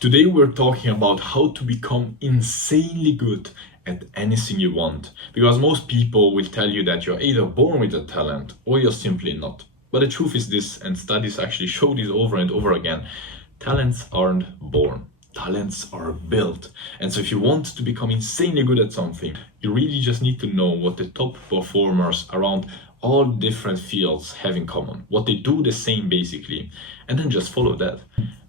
Today we're talking about how to become insanely good at anything you want. Because most people will tell you that you're either born with a talent or you're simply not. But the truth is this, and studies actually show this over and over again, talents aren't born. Talents are built. And so if you want to become insanely good at something, you really just need to know what the top performers around all different fields have in common, what they do the same basically, and then just follow that.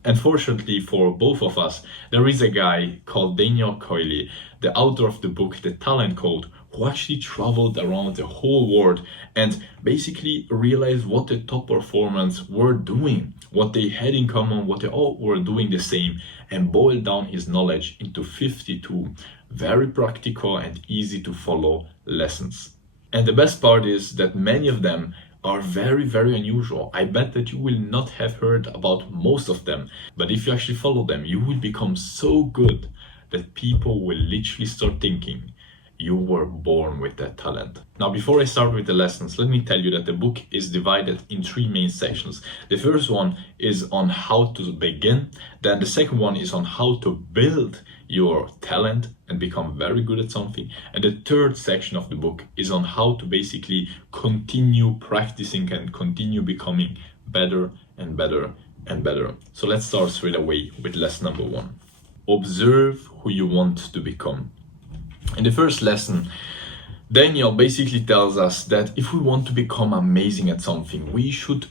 Unfortunately for both of us, there is a guy called Daniel Coyle, the author of the book The Talent Code, who actually traveled around the whole world and basically realized what the top performers were doing, what they had in common, what they all were doing the same, and boiled down his knowledge into 52 very practical and easy to follow lessons. And the best part is that many of them are very, very unusual. I bet that you will not have heard about most of them, but if you actually follow them, you will become so good that people will literally start thinking you were born with that talent. Now, before I start with the lessons, let me tell you that the book is divided in 3 main sections. The first one is on how to begin, then the second one is on how to build your talent and become very good at something, and the third section of the book is on how to basically continue practicing and continue becoming better and better and better. So let's start straight away with lesson number 1. Observe who you want to become. In the first lesson, Daniel basically tells us that if we want to become amazing at something, we should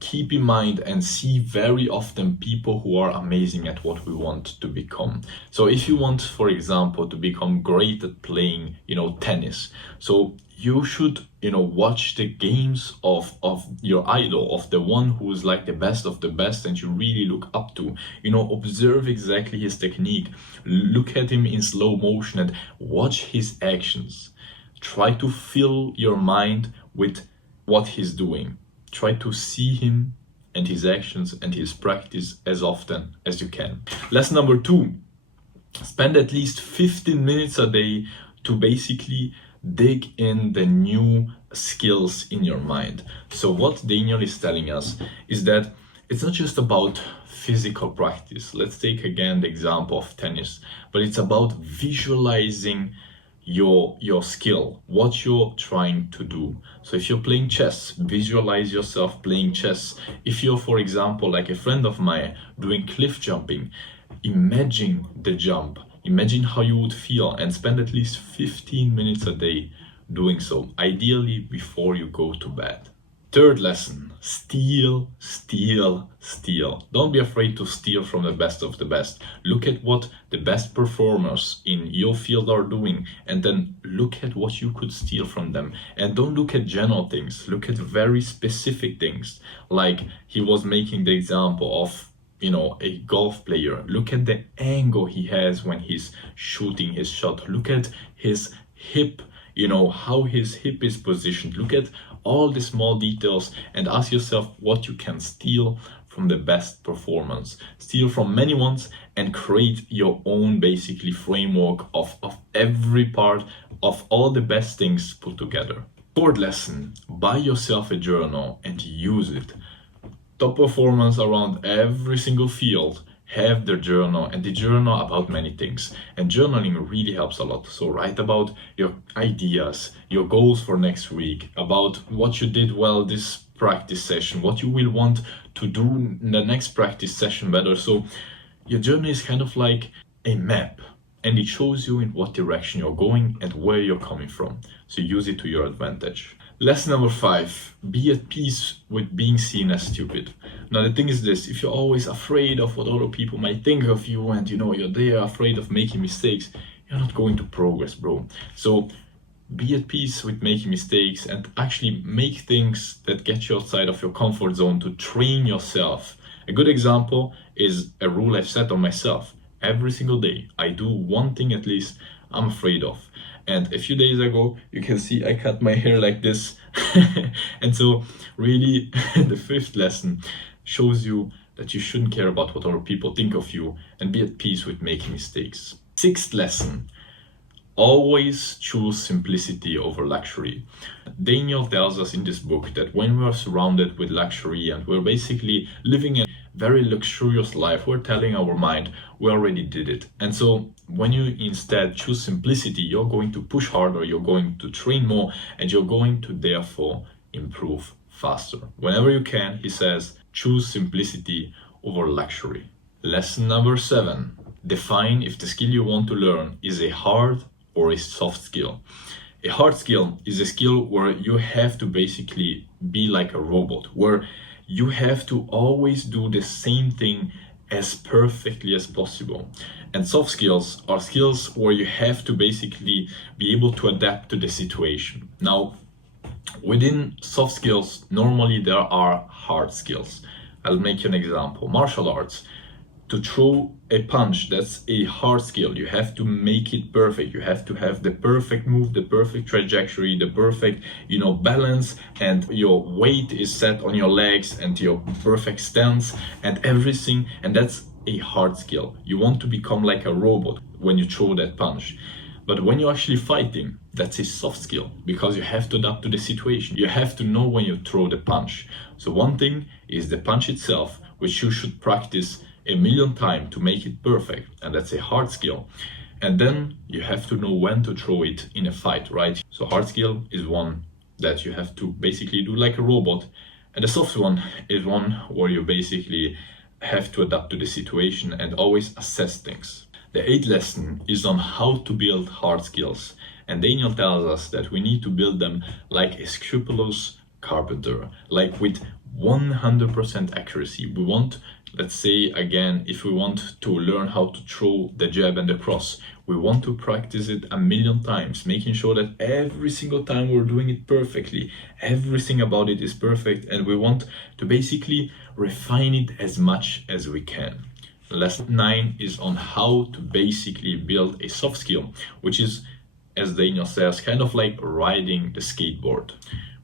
keep in mind and see very often people who are amazing at what we want to become. So if you want, for example, to become great at playing, tennis, so you should, watch the games of your idol, of the one who is like the best of the best and you really look up to. Observe exactly his technique, look at him in slow motion and watch his actions. Try to fill your mind with what he's doing. Try to see him and his actions and his practice as often as you can. Lesson number 2, spend at least 15 minutes a day to basically dig in the new skills in your mind. So what Daniel is telling us is that it's not just about physical practice. Let's take again the example of tennis, but it's about visualizing your skill, what you're trying to do. So if you're playing chess, visualize yourself playing chess. If you're, for example, like a friend of mine doing cliff jumping, imagine the jump, imagine how you would feel and spend at least 15 minutes a day doing so, ideally before you go to bed. Third lesson, steal, steal, steal. Don't be afraid to steal from the best of the best. Look at what the best performers in your field are doing and then look at what you could steal from them. And don't look at general things, look at very specific things. Like he was making the example of a golf player. Look at the angle he has when he's shooting his shot. Look at his hip, how his hip is positioned. Look at all the small details and ask yourself what you can steal from the best performance. Steal from many ones and create your own basically framework of every part of all the best things put together. Fourth lesson, buy yourself a journal and use it. Top performers around every single field have their journal and they journal about many things, and journaling really helps a lot. So write about your ideas, your goals for next week, about what you did well this practice session, what you will want to do in the next practice session better. So your journal is kind of like a map and it shows you in what direction you're going and where you're coming from. So use it to your advantage. Lesson number 5, be at peace with being seen as stupid. Now the thing is this, if you're always afraid of what other people might think of you and you're there afraid of making mistakes, you're not going to progress, bro. So be at peace with making mistakes and actually make things that get you outside of your comfort zone to train yourself. A good example is a rule I've set on myself. Every single day, I do one thing at least I'm afraid of. And a few days ago, you can see I cut my hair like this. And so really the 5th lesson shows you that you shouldn't care about what other people think of you and be at peace with making mistakes. 6th lesson, always choose simplicity over luxury. Daniel tells us in this book that when we are surrounded with luxury and we're basically living very luxurious life. We're telling our mind we already did it. And so when you instead choose simplicity, you're going to push harder, you're going to train more, and you're going to therefore improve faster. Whenever you can, he says, choose simplicity over luxury. Lesson number 7. Define if the skill you want to learn is a hard or a soft skill. A hard skill is a skill where you have to basically be like a robot, where you have to always do the same thing as perfectly as possible. And soft skills are skills where you have to basically be able to adapt to the situation. Now, within soft skills, normally there are hard skills. I'll make you an example. Martial arts. To throw a punch, that's a hard skill. You have to make it perfect. You have to have the perfect move, the perfect trajectory, the perfect, balance, and your weight is set on your legs and your perfect stance and everything. And that's a hard skill. You want to become like a robot when you throw that punch. But when you're actually fighting, that's a soft skill because you have to adapt to the situation. You have to know when you throw the punch. So one thing is the punch itself, which you should practice a million times to make it perfect, and that's a hard skill. And then you have to know when to throw it in a fight, right? So hard skill is one that you have to basically do like a robot, and the soft one is one where you basically have to adapt to the situation and always assess things. The 8th lesson is on how to build hard skills, and Daniel tells us that we need to build them like a scrupulous carpenter, like with 100% accuracy. We want, let's say again, if we want to learn how to throw the jab and the cross, we want to practice it a million times, making sure that every single time we're doing it perfectly, everything about it is perfect, and we want to basically refine it as much as we can. Lesson 9 is on how to basically build a soft skill, which is, as Daniel says, kind of like riding the skateboard.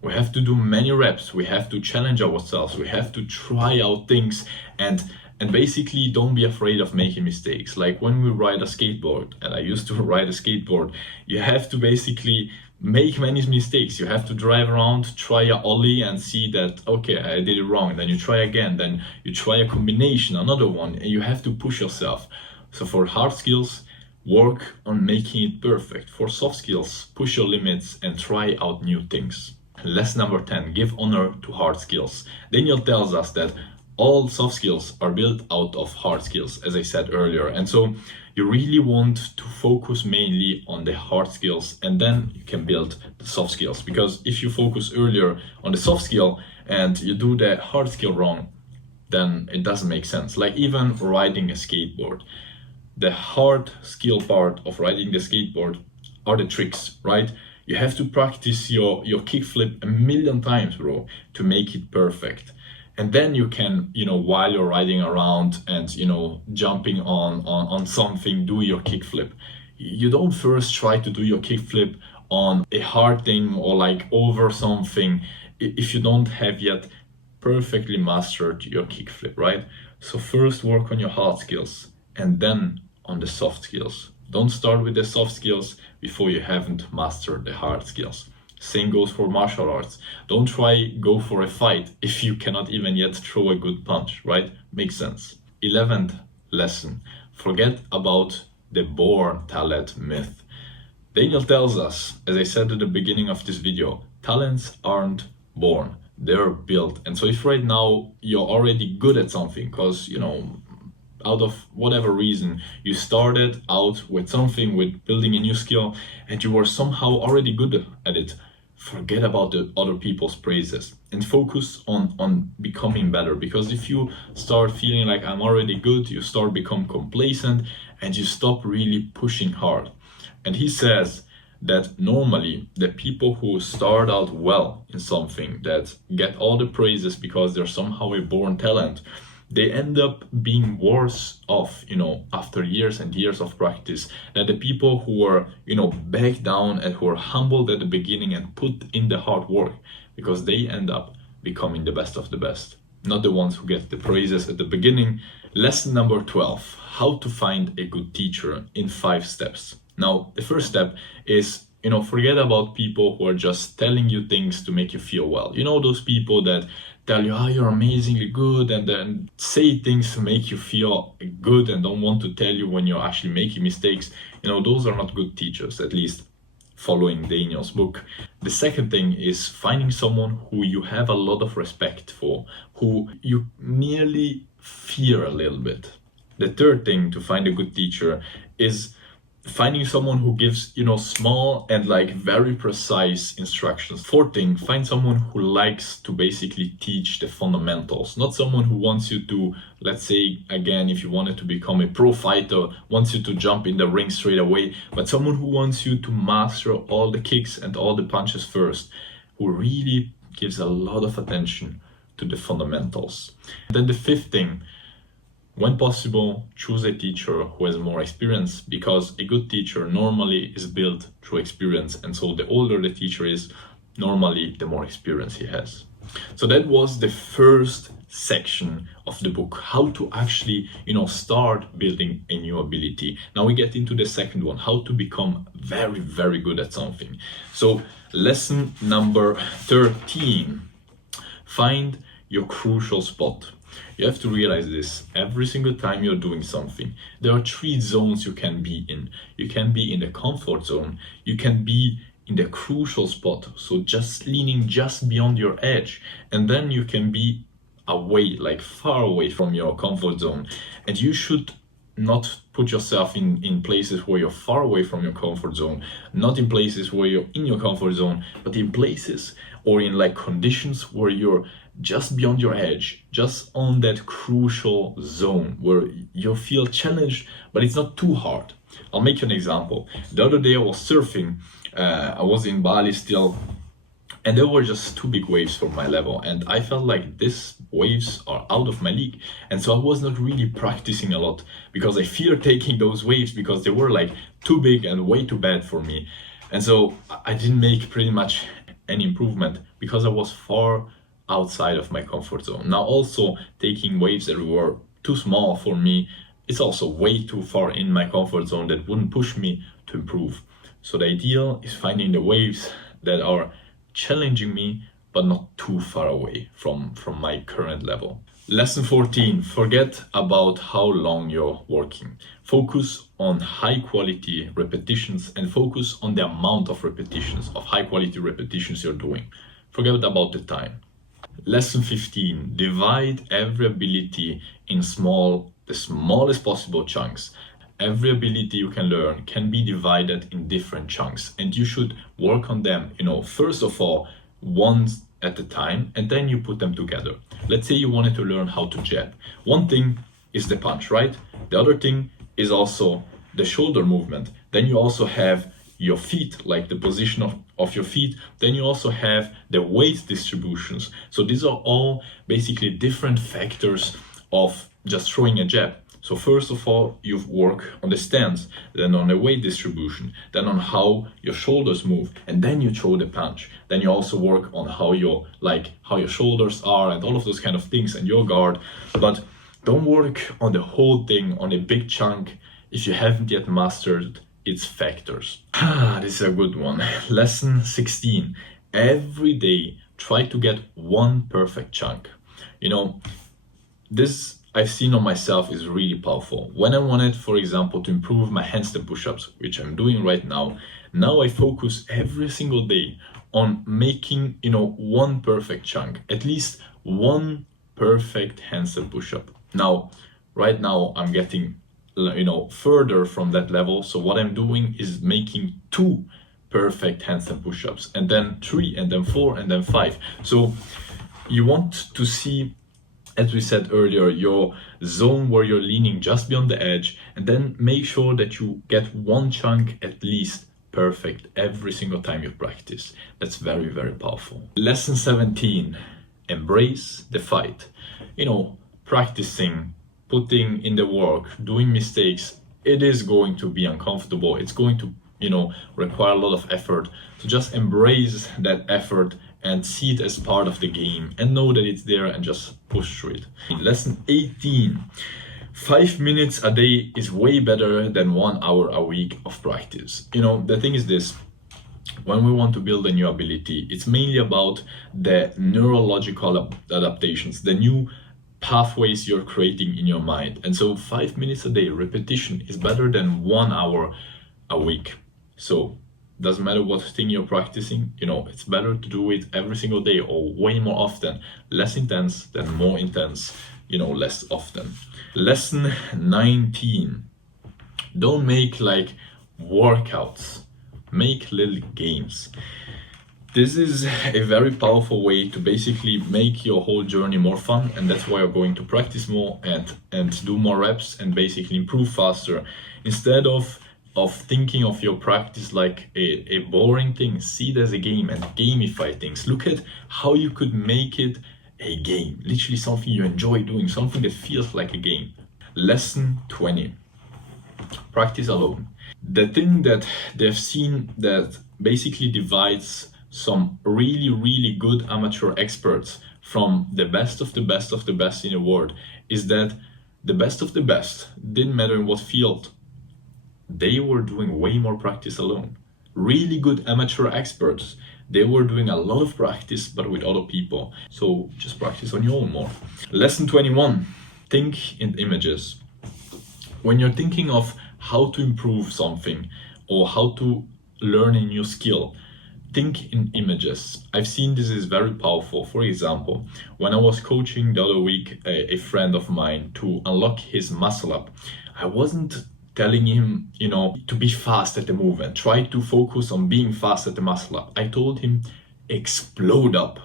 We have to do many reps, we have to challenge ourselves, we have to try out things and basically don't be afraid of making mistakes. Like when we ride a skateboard, and I used to ride a skateboard, you have to basically make many mistakes. You have to drive around, try a ollie and see that, okay, I did it wrong. Then you try again, then you try a combination, another one, and you have to push yourself. So for hard skills, work on making it perfect. For soft skills, push your limits and try out new things. Lesson number 10, give honor to hard skills. Daniel tells us that all soft skills are built out of hard skills, as I said earlier. And so you really want to focus mainly on the hard skills, and then you can build the soft skills. Because if you focus earlier on the soft skill and you do the hard skill wrong, then it doesn't make sense. Like even riding a skateboard. The hard skill part of riding the skateboard are the tricks, right? You have to practice your kickflip a million times, bro, to make it perfect. And then you can, while you're riding around and, jumping on something, do your kickflip. You don't first try to do your kickflip on a hard thing or like over something if you don't have yet perfectly mastered your kickflip, right? So first work on your hard skills and then on the soft skills. Don't start with the soft skills before you haven't mastered the hard skills. Same goes for martial arts. Don't go for a fight if you cannot even yet throw a good punch, right? Makes sense. 11th lesson. Forget about the born talent myth. Daniel tells us, as I said at the beginning of this video, talents aren't born, they're built. And so if right now you're already good at something, because, out of whatever reason, you started out with something, with building a new skill, and you were somehow already good at it, forget about the other people's praises and focus on becoming better. Because if you start feeling like I'm already good, you start become complacent and you stop really pushing hard. And he says that normally the people who start out well in something, that get all the praises because they're somehow a born talent, they end up being worse off, after years and years of practice than the people who were, back down and who were humbled at the beginning and put in the hard work, because they end up becoming the best of the best, not the ones who get the praises at the beginning. Lesson number 12, how to find a good teacher in 5 steps. Now, the first step is, forget about people who are just telling you things to make you feel well. Those people that tell you, oh, you're amazingly good, and then say things to make you feel good and don't want to tell you when you're actually making mistakes. Those are not good teachers, at least following Daniel's book. The second thing is finding someone who you have a lot of respect for, who you nearly fear a little bit. The third thing to find a good teacher is finding someone who gives, small and very precise instructions. Fourth thing, find someone who likes to basically teach the fundamentals, not someone who wants you to, let's say, again, if you wanted to become a pro fighter, wants you to jump in the ring straight away, but someone who wants you to master all the kicks and all the punches first, who really gives a lot of attention to the fundamentals. Then the fifth thing, when possible, choose a teacher who has more experience, because a good teacher normally is built through experience, and so the older the teacher is, normally the more experience he has. So that was the first section of the book, how to actually, start building a new ability. Now we get into the second one, how to become very, very good at something. So lesson number 13, find your crucial spot. You have to realize this every single time you're doing something. There are 3 zones you can be in. You can be in the comfort zone, you can be in the crucial spot, so just leaning just beyond your edge, and then you can be away, far away from your comfort zone. And you should not put yourself in places where you're far away from your comfort zone, not in places where you're in your comfort zone, but in places or in conditions where you're just beyond your edge, just on that crucial zone where you feel challenged, but it's not too hard. I'll make you an example. The other day I was surfing, I was in Bali still, and there were just 2 big waves for my level, and I felt like these waves are out of my league, and so I was not really practicing a lot because I feared taking those waves because they were too big and way too bad for me. And so I didn't make pretty much any improvement because I was far outside of my comfort zone. Now also taking waves that were too small for me, it's also way too far in my comfort zone that wouldn't push me to improve. So the ideal is finding the waves that are challenging me but not too far away from my current level. Lesson 14, forget about how long you're working. Focus on high quality repetitions and focus on the amount of repetitions, of high quality repetitions you're doing. Forget about the time. Lesson 15, divide every ability in the smallest possible chunks. Every ability you can learn can be divided in different chunks, and you should work on them, first of all, one at a time, and then you put them together. Let's say you wanted to learn how to jab. One thing is the punch, right? The other thing is also the shoulder movement. Then you also have your feet, the position of your feet. Then you also have the weight distributions. So these are all basically different factors of just throwing a jab. So first of all, you work on the stance, then on the weight distribution, then on how your shoulders move, and then you throw the punch. Then you also work on how your shoulders are and all of those kind of things, and your guard. But don't work on the whole thing, on a big chunk, if you haven't yet mastered its factors. This is a good one. Lesson 16. Every day, try to get one perfect chunk. This I've seen on myself is really powerful. When I wanted, for example, to improve my handstand push-ups, which I'm doing right now I focus every single day on making, one perfect chunk, at least one perfect handstand push-up. Now, right now I'm getting, further from that level. So what I'm doing is making 2 perfect handstand push-ups, and then 3, and then 4, and then 5. So you want to see, as we said earlier, your zone where you're leaning just beyond the edge, and then make sure that you get one chunk at least perfect every single time you practice. That's very, very powerful. Lesson 17, embrace the fight. Practicing, putting in the work, doing mistakes, it is going to be uncomfortable. It's going to, require a lot of effort. So just embrace that effort and see it as part of the game and know that it's there and just push through it. Lesson 18, 5 minutes a day is way better than 1 hour a week of practice. The thing is this, When we want to build a new ability, it's mainly about the neurological adaptations, the new pathways you're creating in your mind. And so 5 minutes a day repetition is better than 1 hour a week. So doesn't matter what thing you're practicing, it's better to do it every single day or way more often. Less intense than more intense, less often. Lesson 19. Don't make like workouts, make little games. This is a very powerful way to basically make your whole journey more fun, and that's why you're going to practice more and do more reps and basically improve faster. Instead of thinking of your practice like a boring thing, see it as a game and gamify things. Look at how you could make it a game, literally something you enjoy doing, something that feels like a game. Lesson 20. Practice alone. The thing that they've seen that basically divides some really, really good amateur experts from the best of the best of the best in the world is that the best of the best, didn't matter in what field, they were doing way more practice alone. Really good amateur experts, they were doing a lot of practice but with other people. So just practice on your own more. Lesson 21. Think in images. When you're thinking of how to improve something or how to learn a new skill, think in images. I've seen this is very powerful. For example, when I was coaching the other week a friend of mine to unlock his muscle up, I wasn't telling him, to be fast at the movement, try to focus on being fast at the muscle up. I told him, explode up.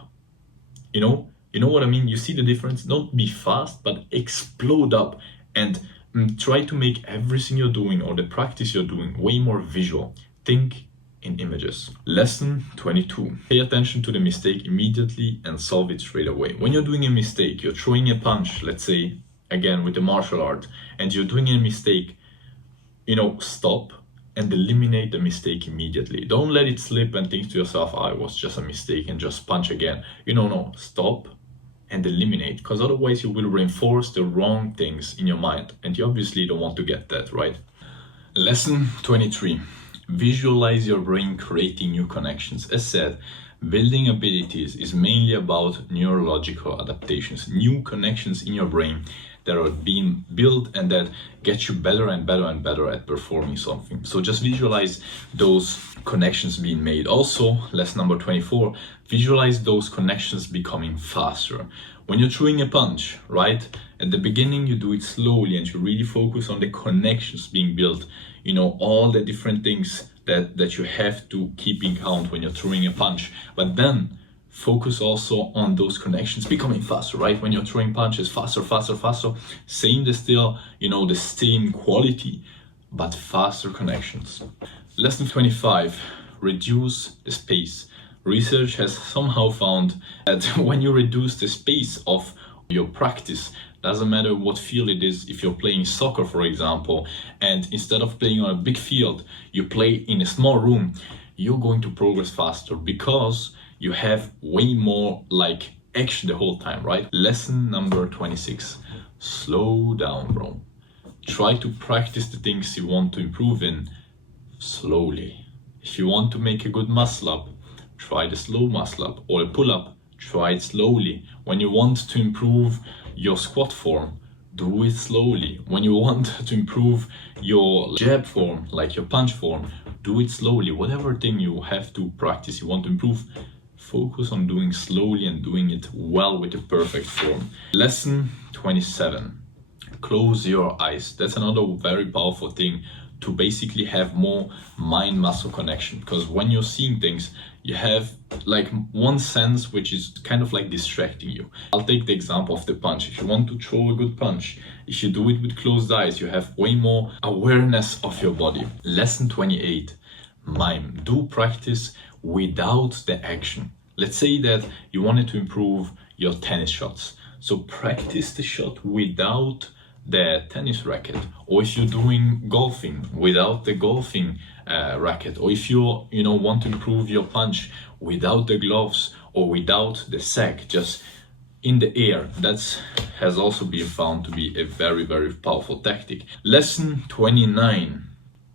You know what I mean? You see the difference? Don't be fast, but explode up and try to make everything you're doing or the practice you're doing way more visual. Think in images. Lesson 22. Pay attention to the mistake immediately and solve it straight away. When you're doing a mistake, you're throwing a punch, let's say, again with the martial art, and you're doing a mistake, stop and eliminate the mistake immediately. Don't let it slip and think to yourself, it was just a mistake and just punch again. No, stop and eliminate, because otherwise you will reinforce the wrong things in your mind, and you obviously don't want to get that, right? Lesson 23. Visualize your brain creating new connections. As said, building abilities is mainly about neurological adaptations, new connections in your brain that are being built and that get you better and better and better at performing something. So just visualize those connections being made. Also, lesson number 24, visualize those connections becoming faster. When you're throwing a punch, right? At the beginning, you do it slowly and you really focus on the connections being built. All the different things that you have to keep in count when you're throwing a punch. But then focus also on those connections becoming faster, right? When you're throwing punches, faster, same the same quality, but faster connections. Lesson 25, reduce the space. Research has somehow found that when you reduce the space of your practice, doesn't matter what field it is, if you're playing soccer, for example, and instead of playing on a big field, you play in a small room, you're going to progress faster because you have way more action the whole time, right? Lesson number 26, slow down, bro. Try to practice the things you want to improve in slowly. If you want to make a good muscle up, try the slow muscle up, or a pull up, try it slowly. When you want to improve your squat form, do it slowly. When you want to improve your jab form, like your punch form, do it slowly. Whatever thing you have to practice, you want to improve, focus on doing slowly and doing it well with the perfect form. Lesson 27, close your eyes. That's another very powerful thing to basically have more mind-muscle connection, because when you're seeing things, you have one sense which is kind of distracting you. I'll take the example of the punch. If you want to throw a good punch, if you do it with closed eyes, you have way more awareness of your body. Lesson 28, mime. Do practice without the action. Let's say that you wanted to improve your tennis shots. So practice the shot without the tennis racket, or if you're doing golfing without the golfing racket, or if you want to improve your punch without the gloves or without the sack, just in the air. That has also been found to be a very, very powerful tactic. Lesson 29,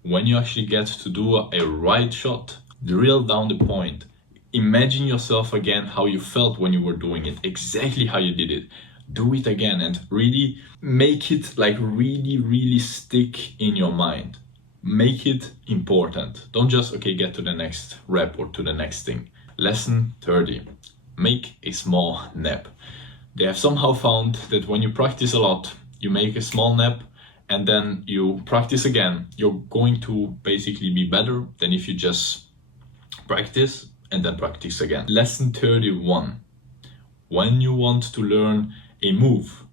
when you actually get to do a right shot, drill down the point. Imagine yourself again how you felt when you were doing it, exactly how you did it. Do it again and really make it like really stick in your mind. Make it important. Don't just, okay, get to the next rep or to the next thing. Lesson 30. Make a small nap. They have somehow found that when you practice a lot, you make a small nap and then you practice again, you're going to basically be better than if you just practice and then practice again. Lesson 31. When you want to learn a move,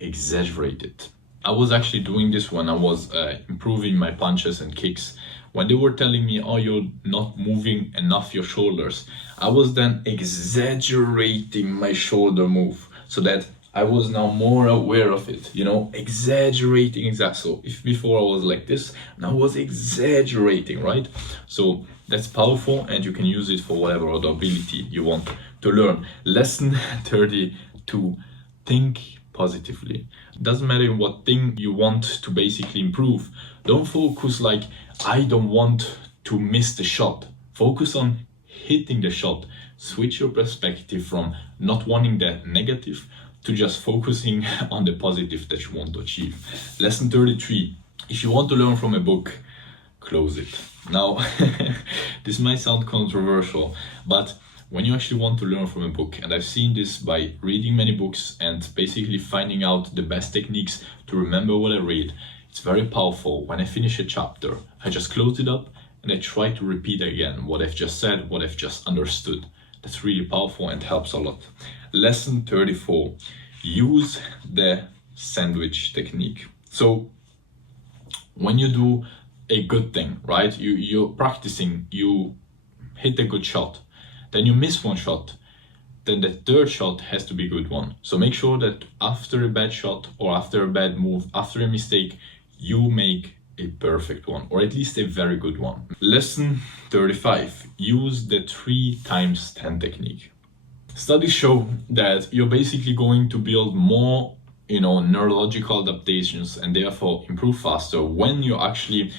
exaggerate it. I was actually doing this when I was improving my punches and kicks. When they were telling me, oh, you're not moving enough your shoulders, I was then exaggerating my shoulder move so that I was now more aware of it, exaggerating exactly. So if before I was like this, now I was exaggerating, right? So that's powerful and you can use it for whatever other ability you want to learn. Lesson 32, think positively. Doesn't matter what thing you want to basically improve. Don't focus like, I don't want to miss the shot. Focus on hitting the shot. Switch your perspective from not wanting that negative to just focusing on the positive that you want to achieve. Lesson 33. If you want to learn from a book, close it. Now, this might sound controversial, but when you actually want to learn from a book, and I've seen this by reading many books and basically finding out the best techniques to remember what I read, it's very powerful. When I finish a chapter, I just close it up and I try to repeat again what I've just said, what I've just understood. That's really powerful and helps a lot. Lesson 34, use the sandwich technique. So when you do a good thing, right? You're practicing, you hit a good shot, then you miss one shot, then the third shot has to be a good one. So make sure that after a bad shot or after a bad move, after a mistake, you make a perfect one, or at least a very good one. Lesson 35, use the 3 times 10 technique. Studies show that you're basically going to build more, neurological adaptations and therefore improve faster when you actually,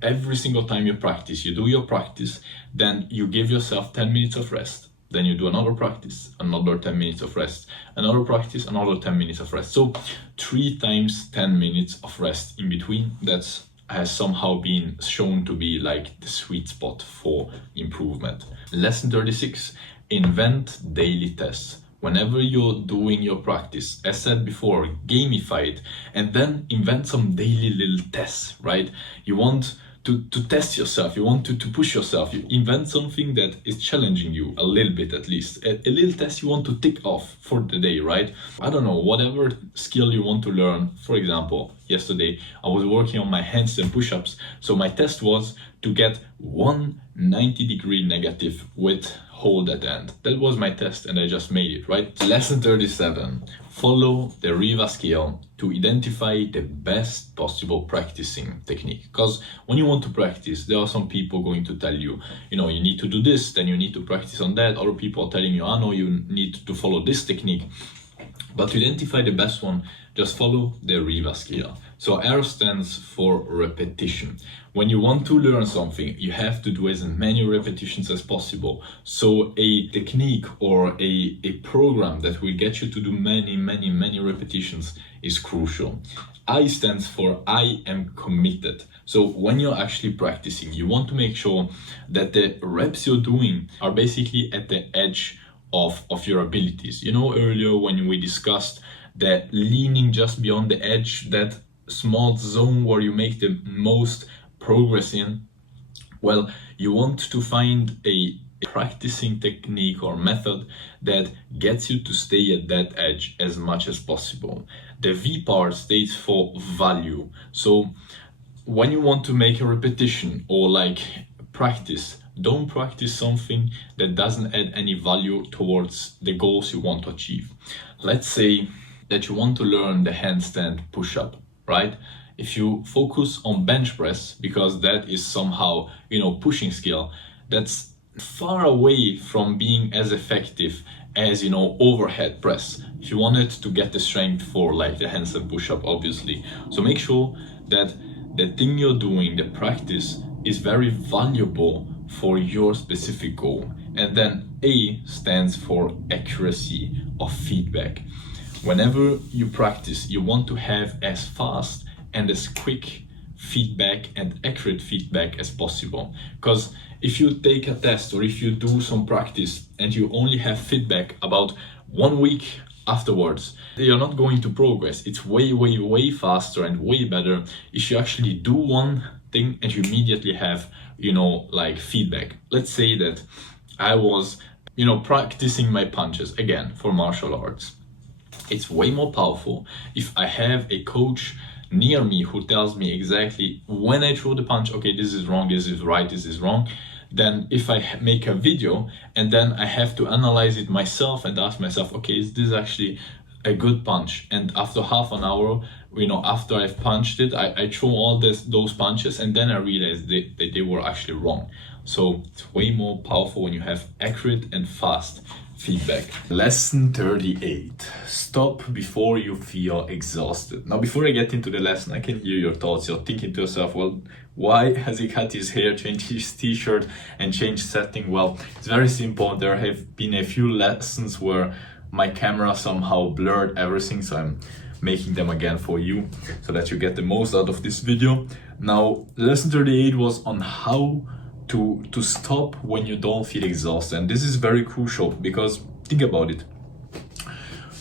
every single time you practice, you do your practice, then you give yourself 10 minutes of rest. Then you do another practice, another 10 minutes of rest, another practice, another 10 minutes of rest. So 3 times 10 minutes of rest in between. That has somehow been shown to be like the sweet spot for improvement. Lesson 36, invent daily tests. Whenever you're doing your practice, as said before, gamify it and then invent some daily little tests, right? You want to test yourself, you want to push yourself, you invent something that is challenging you a little bit, at least a little test you want to tick off for the day, right? I don't know, whatever skill you want to learn. For example, yesterday I was working on my handstand push-ups, so my test was to get 190-degree negative with hold at the end. That was my test and I just made it, right? Lesson 37, follow the Riva scale to identify the best possible practicing technique. Because when you want to practice, there are some people going to tell you, you need to do this, then you need to practice on that. Other people are telling you, no, you need to follow this technique. But to identify the best one, just follow the Riva scale. So R stands for repetition. When you want to learn something, you have to do as many repetitions as possible. So a technique or a program that will get you to do many repetitions is crucial. I stands for I am committed. So when you're actually practicing, you want to make sure that the reps you're doing are basically at the edge of your abilities. Earlier when we discussed that leaning just beyond the edge, that small zone where you make the most progress in, well, you want to find a practicing technique or method that gets you to stay at that edge as much as possible. The V part stands for value. So when you want to make a repetition or like practice, don't practice something that doesn't add any value towards the goals you want to achieve. Let's say that you want to learn the handstand push-up, right? If you focus on bench press, because that is somehow, pushing skill, that's far away from being as effective as, overhead press. If you wanted to get the strength for like the handstand push-up, obviously. So make sure that the thing you're doing, the practice, is very valuable for your specific goal. And then A stands for accuracy of feedback. Whenever you practice, you want to have as fast and as quick feedback and accurate feedback as possible. Because if you take a test or if you do some practice and you only have feedback about 1 week afterwards, you're not going to progress. It's way faster and way better if you actually do one thing and you immediately have, like feedback. Let's say that I was, practicing my punches again for martial arts. It's way more powerful if I have a coach near me who tells me exactly when I throw the punch, okay, this is wrong, this is right, this is wrong, than if I make a video and then I have to analyze it myself and ask myself, okay, is this actually a good punch? And after half an hour, after I've punched it, I throw all those punches and then I realize that they were actually wrong. So it's way more powerful when you have accurate and fast feedback. Lesson 38. Stop before you feel exhausted. Now, before I get into the lesson, I can hear your thoughts. You're thinking to yourself, well, why has he cut his hair, changed his t-shirt, and changed setting? Well, it's very simple. There have been a few lessons where my camera somehow blurred everything, so I'm making them again for you so that you get the most out of this video. Now, lesson 38 was on how to stop when you don't feel exhausted. And this is very crucial because think about it.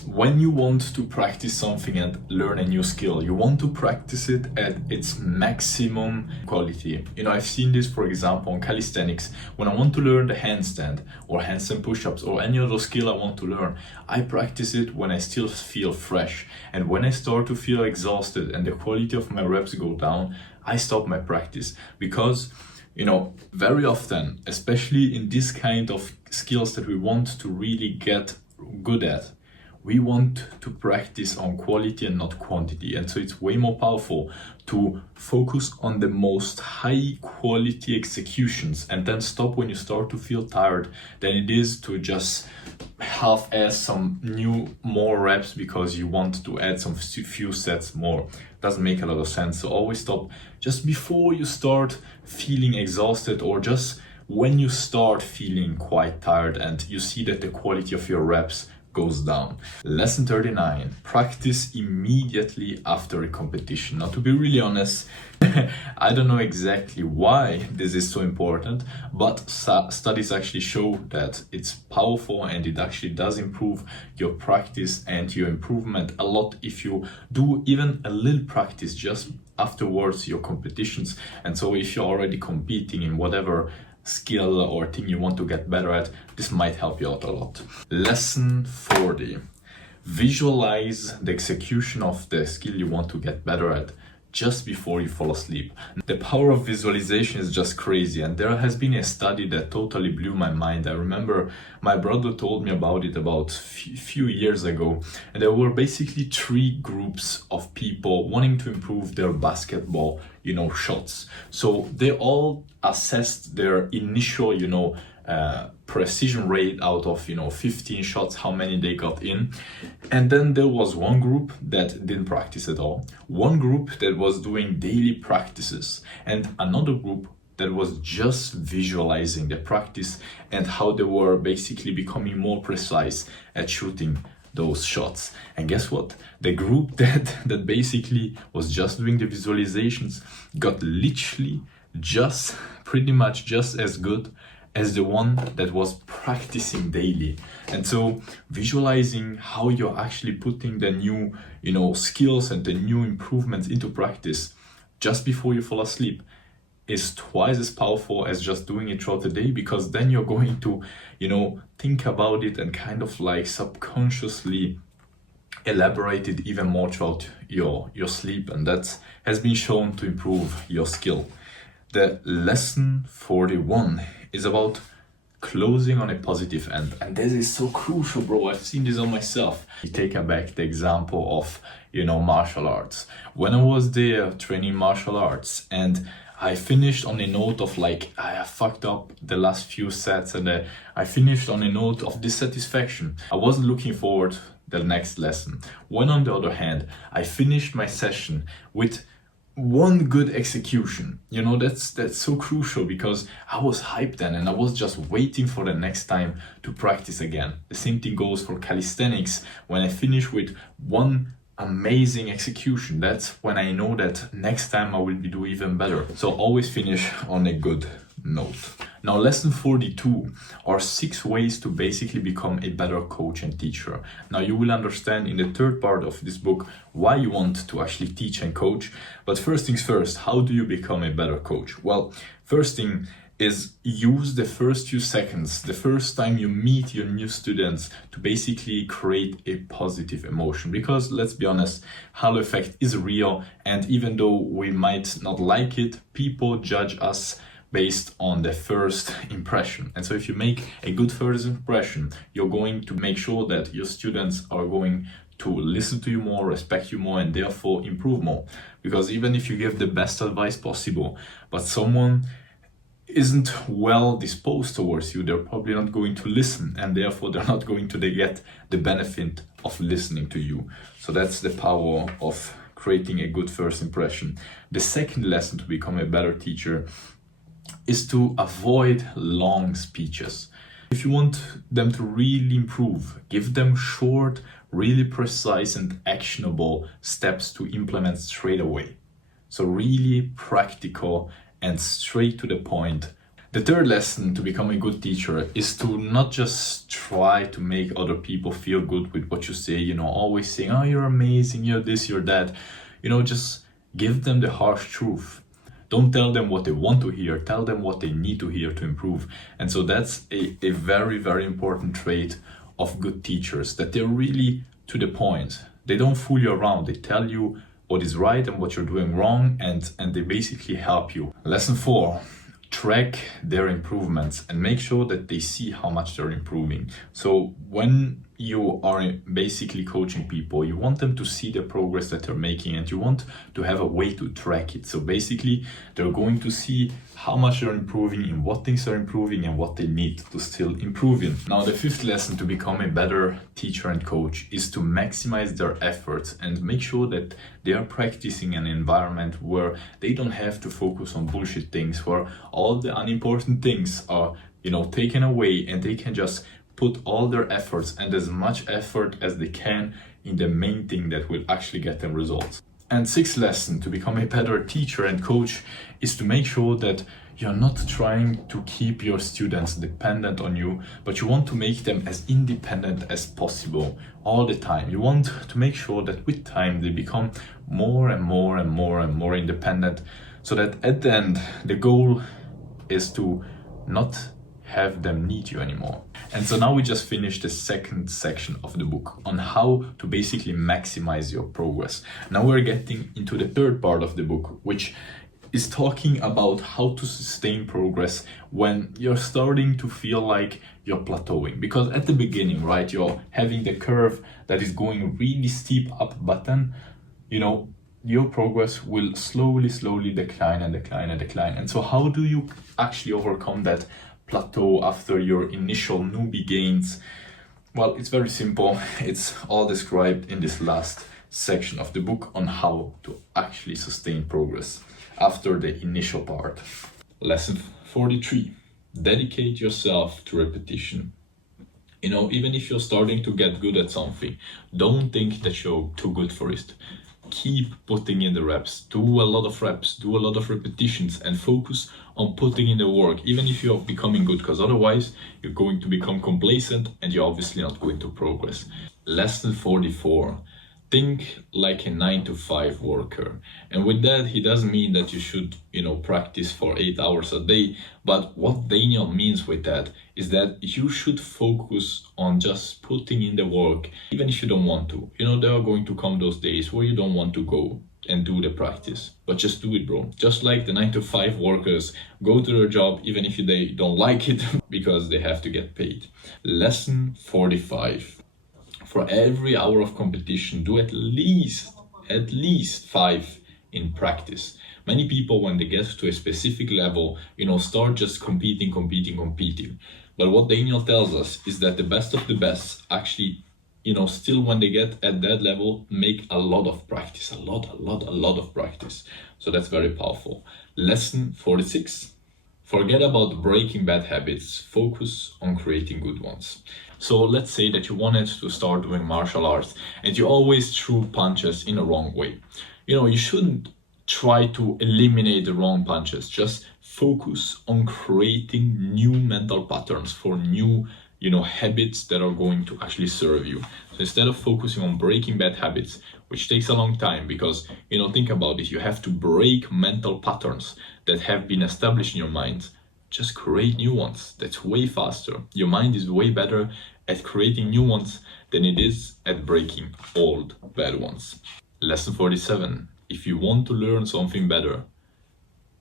When you want to practice something and learn a new skill, you want to practice it at its maximum quality. I've seen this, for example, on calisthenics. When I want to learn the handstand or handstand push-ups or any other skill I want to learn, I practice it when I still feel fresh. And when I start to feel exhausted and the quality of my reps go down, I stop my practice. Because very often, especially in this kind of skills that we want to really get good at, we want to practice on quality and not quantity. And so it's way more powerful to focus on the most high quality executions and then stop when you start to feel tired than it is to just half-ass some more reps because you want to add some few sets more. Doesn't make a lot of sense. So always stop just before you start feeling exhausted or just when you start feeling quite tired and you see that the quality of your reps goes down. Lesson 39. Practice immediately after a competition. Now, to be really honest, I don't know exactly why this is so important, but studies actually show that it's powerful and it actually does improve your practice and your improvement a lot if you do even a little practice just afterwards your competitions. And so if you're already competing in whatever skill or thing you want to get better at, this might help you out a lot. Lesson 40. Visualize the execution of the skill you want to get better at just before you fall asleep. The power of visualization is just crazy, and there has been a study that totally blew my mind. I remember my brother told me about it about few years ago, and there were basically 3 groups of people wanting to improve their basketball, shots. So they all assessed their initial, precision rate out of 15 shots, how many they got in. And then there was one group that didn't practice at all, one group that was doing daily practices, and another group that was just visualizing the practice and how they were basically becoming more precise at shooting those shots. And guess what? The group that basically was just doing the visualizations got literally pretty much just as good as the one that was practicing daily. And so visualizing how you're actually putting the new, skills and the new improvements into practice just before you fall asleep is twice as powerful as just doing it throughout the day, because then you're going to, think about it and kind of like subconsciously elaborate it even more throughout your sleep. And that has been shown to improve your skill. The lesson 41 is about closing on a positive end. And this is so crucial, bro. I've seen this on myself. Take back the example of, martial arts. When I was there training martial arts and I finished on a note of I fucked up the last few sets and I finished on a note of dissatisfaction. I wasn't looking forward to the next lesson. When on the other hand, I finished my session with one good execution. That's so crucial, because I was hyped then and I was just waiting for the next time to practice again. The same thing goes for calisthenics. When I finish with one amazing execution, that's when I know that next time I will be do even better. So always finish on a good note. Now, lesson 42 are 6 ways to basically become a better coach and teacher. Now, you will understand in the third part of this book why you want to actually teach and coach. But first things first, how do you become a better coach? Well, first thing is use the first few seconds, the first time you meet your new students, to basically create a positive emotion. Because let's be honest, halo effect is real, and even though we might not like it, people judge us based on the first impression. And so if you make a good first impression, you're going to make sure that your students are going to listen to you more, respect you more, and therefore improve more. Because even if you give the best advice possible, but someone isn't well disposed towards you, they're probably not going to listen, and therefore they're not going to get the benefit of listening to you. So that's the power of creating a good first impression. The second lesson to become a better teacher is to avoid long speeches. If you want them to really improve, give them short, really precise and actionable steps to implement straight away. So really practical and straight to the point. The third lesson to become a good teacher is to not just try to make other people feel good with what you say, always saying, oh, you're amazing, you're this, you're that. Just give them the harsh truth. Don't tell them what they want to hear, tell them what they need to hear to improve. And so that's a very, very important trait of good teachers, that they're really to the point. They don't fool you around. They tell you what is right and what you're doing wrong, and they basically help you. Lesson 4, track their improvements and make sure that they see how much they're improving. So when you are basically coaching people, you want them to see the progress that they're making, and you want to have a way to track it. So basically they're going to see how much they're improving, in what things they're improving, and what they need to still improve in. Now, the fifth lesson to become a better teacher and coach is to maximize their efforts and make sure that they are practicing an environment where they don't have to focus on bullshit things, where all the unimportant things are taken away, and they can just put all their efforts and as much effort as they can in the main thing that will actually get them results. And sixth lesson to become a better teacher and coach is to make sure that you're not trying to keep your students dependent on you, but you want to make them as independent as possible all the time. You want to make sure that with time they become more and more and more and more independent, so that at the end the goal is to not have them need you anymore. And so now we just finished the second section of the book on how to basically maximize your progress. Now we're getting into the third part of the book, which is talking about how to sustain progress when you're starting to feel like you're plateauing. Because at the beginning, right, you're having the curve that is going really steep up, but then, your progress will slowly decline and decline and decline. And so how do you actually overcome that plateau after your initial newbie gains? Well, it's very simple. It's all described in this last section of the book on how to actually sustain progress after the initial part. Lesson 43, dedicate yourself to repetition. Even if you're starting to get good at something, don't think that you're too good for it. Keep putting in the reps, do a lot of reps, do a lot of repetitions, and focus on putting in the work, even if you're becoming good, because otherwise you're going to become complacent and you're obviously not going to progress. Lesson 44, think like a 9-to-5 worker. And with that, he doesn't mean that you should, practice for 8 hours a day. But what Daniel means with that is that you should focus on just putting in the work, even if you don't want to. There are going to come those days where you don't want to go and do the practice, but just do it, bro. Just like the 9-to-5 workers go to their job, even if they don't like it, because they have to get paid. Lesson 45. For every hour of competition, do at least 5 in practice. Many people, when they get to a specific level, start just competing. But what Daniel tells us is that the best of the best actually, still when they get at that level, make a lot of practice, a lot of practice. So that's very powerful. Lesson 46. Forget about breaking bad habits, focus on creating good ones. So let's say that you wanted to start doing martial arts and you always threw punches in a wrong way. You shouldn't try to eliminate the wrong punches, just focus on creating new mental patterns for new habits that are going to actually serve you. So instead of focusing on breaking bad habits, which takes a long time because think about it, you have to break mental patterns that have been established in your mind. Just create new ones. That's way faster. Your mind is way better at creating new ones than it is at breaking old bad ones. Lesson 47. If you want to learn something better,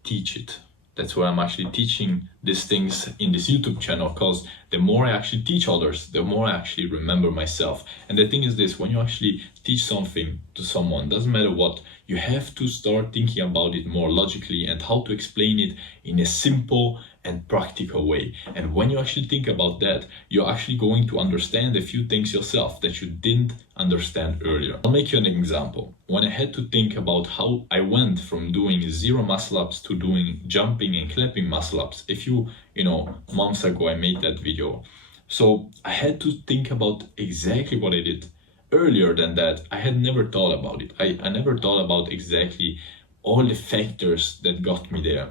teach it. That's why I'm actually teaching these things in this YouTube channel, because the more I actually teach others, the more I actually remember myself. And the thing is this, when you actually teach something to someone, doesn't matter what, you have to start thinking about it more logically and how to explain it in a simple and practical way. And when you actually think about that, you're actually going to understand a few things yourself that you didn't understand earlier. I'll make you an example. When I had to think about how I went from doing 0 muscle ups to doing jumping and clapping muscle ups, a few months ago I made that video. So I had to think about exactly what I did. Earlier than that, I had never thought about it. I never thought about exactly all the factors that got me there.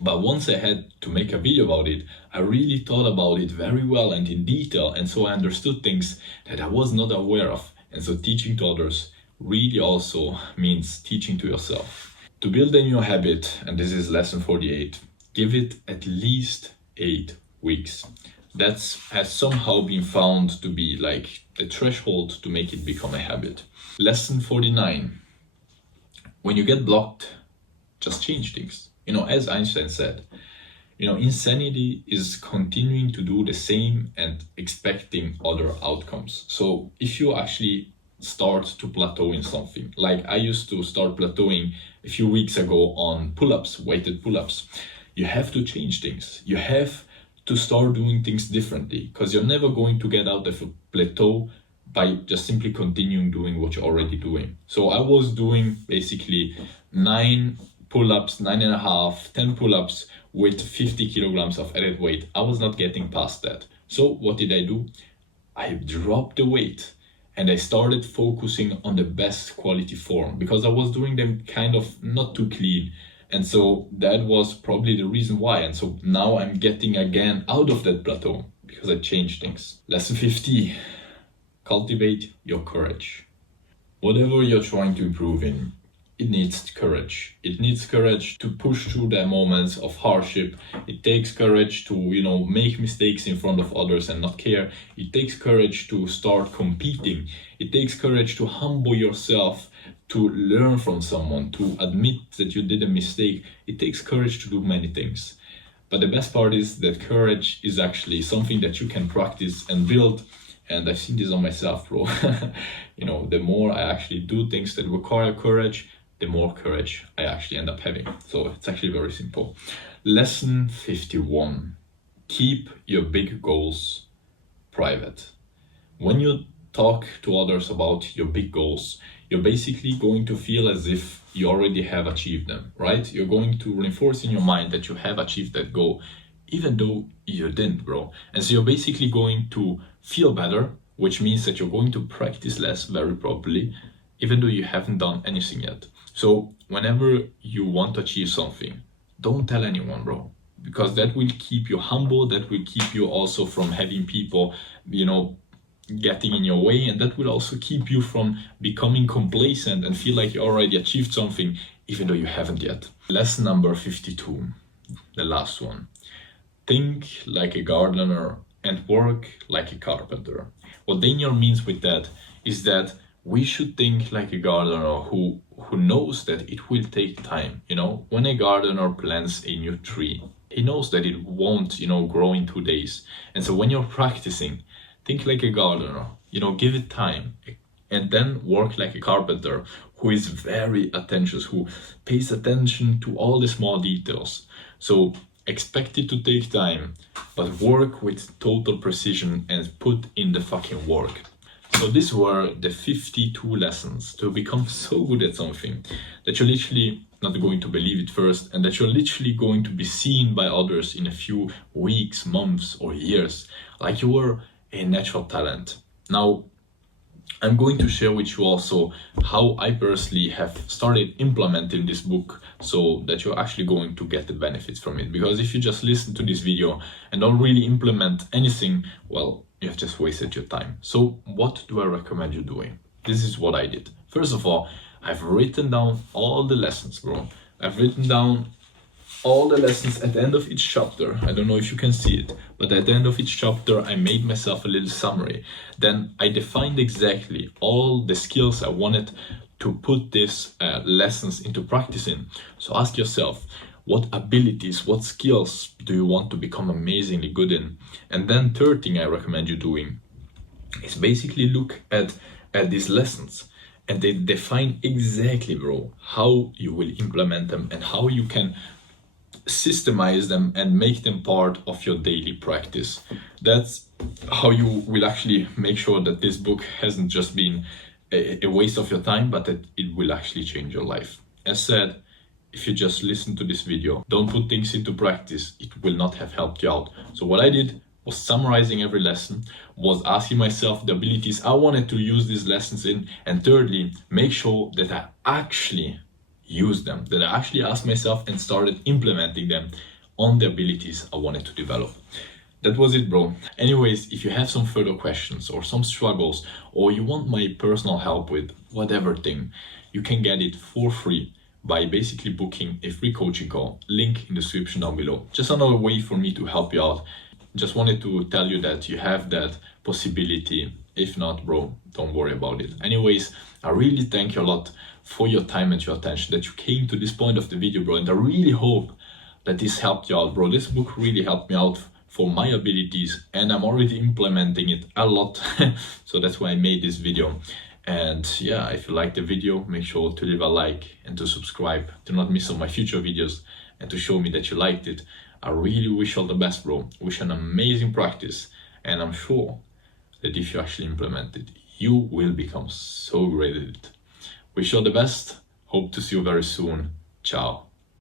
But once I had to make a video about it, I really thought about it very well and in detail, and so I understood things that I was not aware of. And so teaching to others really also means teaching to yourself. To build a new habit, and this is lesson 48, give it at least 8 weeks. That has somehow been found to be like the threshold to make it become a habit. Lesson 49. When you get blocked, just change things. As Einstein said, insanity is continuing to do the same and expecting other outcomes. So if you actually start to plateau in something, like I used to start plateauing a few weeks ago on pull-ups, weighted pull-ups, you have to change things. You have to start doing things differently, because you're never going to get out of a plateau by just simply continuing doing what you're already doing. So I was doing basically 9 pull-ups, 9.5, 10 pull-ups with 50 kilograms of added weight. I was not getting past that. So what did I do? I dropped the weight and I started focusing on the best quality form, because I was doing them kind of not too clean. And so that was probably the reason why. And so now I'm getting again out of that plateau because I changed things. Lesson 50, cultivate your courage. Whatever you're trying to improve in, it needs courage. It needs courage to push through the moments of hardship. It takes courage to, make mistakes in front of others and not care. It takes courage to start competing. It takes courage to humble yourself, to learn from someone, to admit that you did a mistake. It takes courage to do many things. But the best part is that courage is actually something that you can practice and build. And I've seen this on myself, bro. The more I actually do things that require courage, the more courage I actually end up having. So it's actually very simple. Lesson 51. Keep your big goals private. When you talk to others about your big goals, you're basically going to feel as if you already have achieved them, right? You're going to reinforce in your mind that you have achieved that goal, even though you didn't, bro. And so you're basically going to feel better, which means that you're going to practice less, very probably, even though you haven't done anything yet. So whenever you want to achieve something, don't tell anyone, bro, because that will keep you humble. That will keep you also from having people, getting in your way, and that will also keep you from becoming complacent and feel like you already achieved something, even though you haven't yet. Lesson number 52, the last one. Think like a gardener and work like a carpenter. What Daniel means with that is that we should think like a gardener who knows that it will take time. When a gardener plants a new tree, he knows that it won't, grow in 2 days. And so when you're practicing, think like a gardener, give it time, and then work like a carpenter who is very attentive, who pays attention to all the small details. So expect it to take time, but work with total precision and put in the fucking work. So these were the 52 lessons to become so good at something that you're literally not going to believe it first, and that you're literally going to be seen by others in a few weeks, months, or years, like you were a natural talent. Now, I'm going to share with you also how I personally have started implementing this book so that you're actually going to get the benefits from it. Because if you just listen to this video and don't really implement anything, well, you have just wasted your time. So what do I recommend you doing? This is what I did. First of all, I've written down all the lessons, bro. I've written down all the lessons at the end of each chapter. I don't know if you can see it, but at the end of each chapter, I made myself a little summary. Then I defined exactly all the skills I wanted to put these lessons into practice in. So ask yourself, what abilities, what skills do you want to become amazingly good in? And then third thing I recommend you doing is basically look at these lessons, and they define exactly, bro, how you will implement them and how you can systemize them and make them part of your daily practice. That's how you will actually make sure that this book hasn't just been a waste of your time, but that it will actually change your life. As said, if you just listen to this video, don't put things into practice, it will not have helped you out. So what I did was summarizing every lesson, was asking myself the abilities I wanted to use these lessons in, and thirdly, make sure that I actually use them, that I actually asked myself and started implementing them on the abilities I wanted to develop. That was it, bro. Anyways, if you have some further questions or some struggles, or you want my personal help with whatever thing, you can get it for free by basically booking a free coaching call. Link in the description down below. Just another way for me to help you out. Just wanted to tell you that you have that possibility. If not, bro, don't worry about it. Anyways, I really thank you a lot for your time and your attention, that you came to this point of the video, bro. And I really hope that this helped you out, bro. This book really helped me out for my abilities, and I'm already implementing it a lot. So that's why I made this video. And yeah, if you liked the video, make sure to leave a like and to subscribe to not miss on my future videos and to show me that you liked it. I really wish you all the best, bro. Wish an amazing practice, and I'm sure that if you actually implement it, you will become so great at it. Wish you all the best. Hope to see you very soon. Ciao.